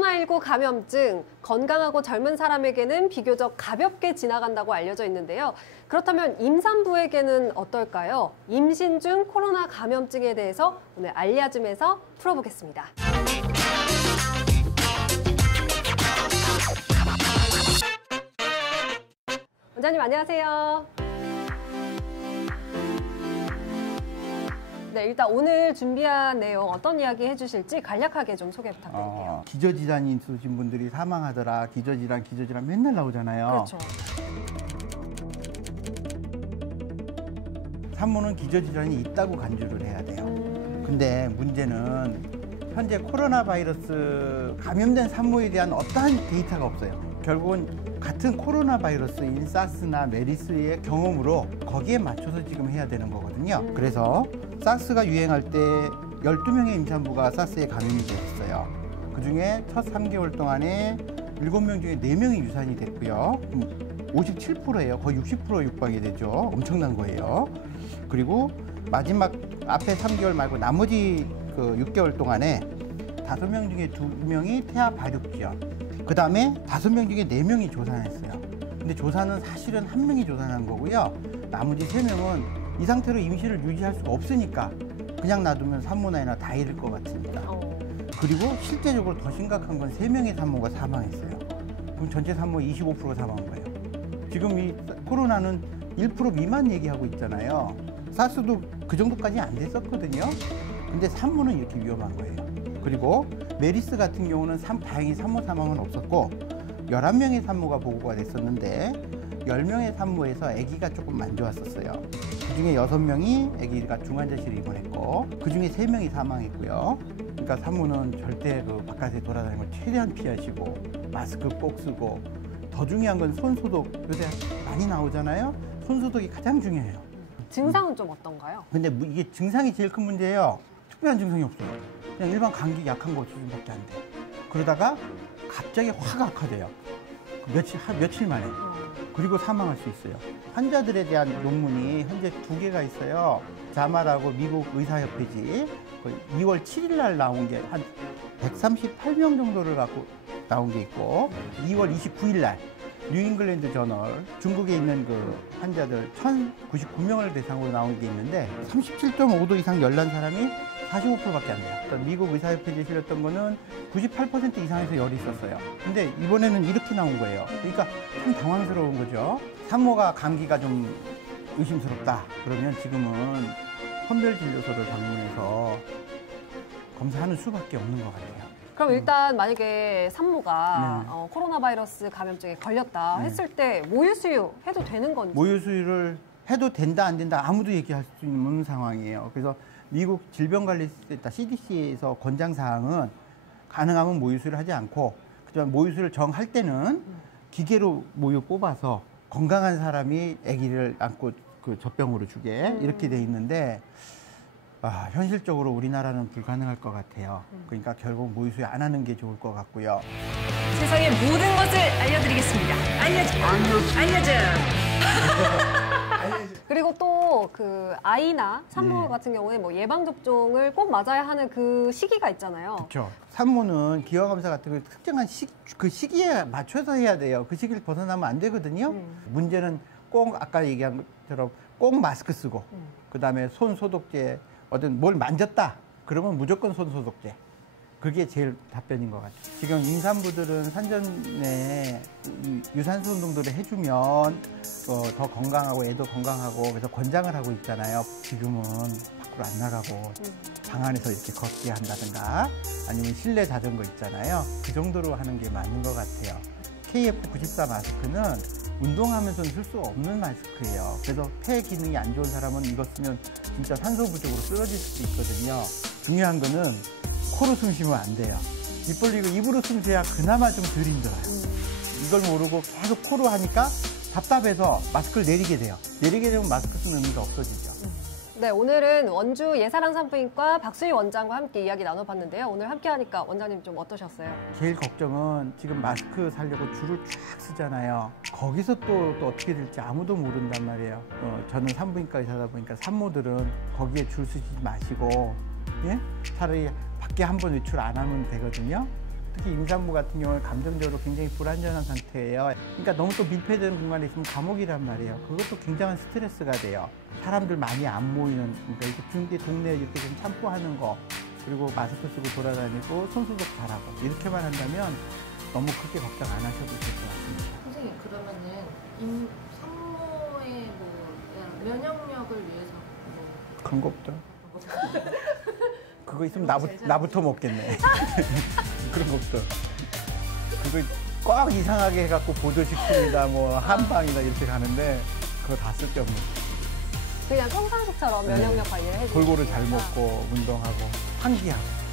코로나19 감염증, 건강하고 젊은 사람에게는 비교적 가볍게 지나간다고 알려져 있는데요. 그렇다면 임산부에게는 어떨까요? 임신 중 코로나 감염증에 대해서 오늘 알려줌에서 풀어보겠습니다. 원장님 안녕하세요. 네, 일단 오늘 준비한 내용 어떤 이야기 해주실지 간략하게 좀 소개 부탁드릴게요. 기저질환이 있으신 분들이 사망하더라. 기저질환 맨날 나오잖아요. 그렇죠. 산모는 기저질환이 있다고 간주를 해야 돼요. 근데 문제는 현재 코로나 바이러스 감염된 산모에 대한 어떠한 데이터가 없어요. 결국은 같은 코로나 바이러스인 사스나 메리스의 경험으로 거기에 맞춰서 지금 해야 되는 거거든요. 그래서 사스가 유행할 때 12명의 임산부가 사스에 감염이 됐어요. 그중에 첫 3개월 동안에 7명 중에 4명이 유산이 됐고요. 57%예요. 거의 60% 육박이 되죠. 엄청난 거예요. 그리고 마지막 앞에 3개월 말고 나머지 그 6개월 동안에 5명 중에 2명이 태아 발육 지연. 그 다음에 5명 중에 4명이 조산했어요. 근데 조산은 사실은 1명이 조산한 거고요. 나머지 3명은 이 상태로 임신을 유지할 수가 없으니까 그냥 놔두면 산모나이나 다 잃을 것 같습니다. 그리고 실제적으로 더 심각한 건 3명의 산모가 사망했어요. 그럼 전체 산모 25%가 사망한 거예요. 지금 이 코로나는 1% 미만 얘기하고 있잖아요. 사스도 그 정도까지 안 됐었거든요. 근데 산모는 이렇게 위험한 거예요. 그리고 메리스 같은 경우는 다행히 산모 사망은 없었고 11명의 산모가 보고가 됐었는데 10명의 산모에서 아기가 조금 안 좋았었어요. 그중에 6명이 아기가 중환자실에 입원했고 그중에 3명이 사망했고요. 그러니까 산모는 절대 그 바깥에 돌아다니는 걸 최대한 피하시고 마스크 꼭 쓰고 더 중요한 건 손소독. 요새 많이 나오잖아요. 손소독이 가장 중요해요. 증상은 좀 어떤가요? 근데 이게 증상이 제일 큰 문제예요. 특별한 증상이 없어요. 그냥 일반 감기 약한 거 수준밖에 안 돼. 그러다가 갑자기 확 악화돼요. 며칠 만에. 그리고 사망할 수 있어요. 환자들에 대한 논문이 현재 2개가 있어요. 자마라고 미국 의사협회지 2월 7일 날 나온 게 한 138명 정도를 갖고 나온 게 있고 2월 29일 날 뉴잉글랜드 저널 중국에 있는 그 환자들 1,099명을 대상으로 나온 게 있는데 37.5도 이상 열난 사람이 45%밖에 안 돼요. 그러니까 미국 의사협회지에 실렸던 거는 98% 이상에서 열이 있었어요. 근데 이번에는 이렇게 나온 거예요. 그러니까 참 당황스러운 거죠. 산모가 감기가 좀 의심스럽다. 그러면 지금은 선별진료소를 방문해서 검사하는 수밖에 없는 것 같아요. 그럼 일단 만약에 산모가 코로나 바이러스 감염증에 걸렸다 했을 때 모유수유 해도 되는 건지? 모유수유를 해도 된다 안 된다 아무도 얘기할 수 없는 상황이에요. 그래서 미국 질병관리센터 CDC에서 권장사항은 가능하면 모유수유를 하지 않고 그지만 모유수유를 정할 때는 기계로 모유 뽑아서 건강한 사람이 아기를 안고 그 젖병으로 주게 이렇게 돼 있는데 현실적으로 우리나라는 불가능할 것 같아요. 그러니까 결국 모유수유 안 하는 게 좋을 것 같고요. 세상의 모든 것을 알려드리겠습니다. 알려줘. 그리고 또 그 아이나 산모 같은 경우에 뭐 예방 접종을 꼭 맞아야 하는 그 시기가 있잖아요. 그렇죠. 산모는 기화 검사 같은 거 특정한 그 시기에 맞춰서 해야 돼요. 그 시기를 벗어나면 안 되거든요. 문제는 꼭 아까 얘기한 것처럼 꼭 마스크 쓰고 그다음에 손 소독제 어떤 뭘 만졌다 그러면 무조건 손 소독제. 그게 제일 답변인 것 같아요. 지금 임산부들은 산전에 유산소 운동들을 해주면 더 건강하고 애도 건강하고 그래서 권장을 하고 있잖아요. 지금은 밖으로 안 나가고 방 안에서 이렇게 걷게 한다든가 아니면 실내 자전거 있잖아요. 그 정도로 하는 게 맞는 것 같아요. KF94 마스크는 운동하면서는 쓸 수 없는 마스크예요. 그래서 폐 기능이 안 좋은 사람은 이거 쓰면 진짜 산소 부족으로 쓰러질 수도 있거든요. 중요한 거는 코로 숨 쉬면 안 돼요. 입 벌리고 입으로 숨 쉬어야 그나마 좀 덜 힘들어요. 이걸 모르고 계속 코로 하니까 답답해서 마스크를 내리게 돼요. 내리게 되면 마스크 쓰는 의미가 없어지죠. 네, 오늘은 원주 예사랑 산부인과 박수희 원장과 함께 이야기 나눠봤는데요. 오늘 함께 하니까 원장님 좀 어떠셨어요? 제일 걱정은 지금 마스크 사려고 줄을 쫙 쓰잖아요. 거기서 또 어떻게 될지 아무도 모른단 말이에요. 저는 산부인과 의사다 보니까 산모들은 거기에 줄 서지 마시고 차라리 밖에 한번 외출 안 하면 되거든요. 특히 임산부 같은 경우는 감정적으로 굉장히 불안정한 상태예요. 그러니까 너무 또 밀폐되는 공간에 있으면 감옥이란 말이에요. 그것도 굉장한 스트레스가 돼요. 사람들 많이 안 모이는, 그러니까 이렇게 중대 동네에 이렇게 좀 참고하는 거, 그리고 마스크 쓰고 돌아다니고 손소독 잘하고 이렇게만 한다면 너무 크게 걱정 안 하셔도 될 것 같습니다. 선생님, 그러면은 산모의 뭐 면역력을 위해서 뭐 그런 거 없더라. 그거 있으면 나부터 먹겠네. 그런 거 없어. 그거 꽉 이상하게 해갖고 보조식품이다, 뭐 한방이다 이렇게 가는데 그거 다 쓸데없는. 그냥 평상시처럼 면역력 관리를 해주는 골고루 잘 거니까. 먹고 운동하고 환기하고.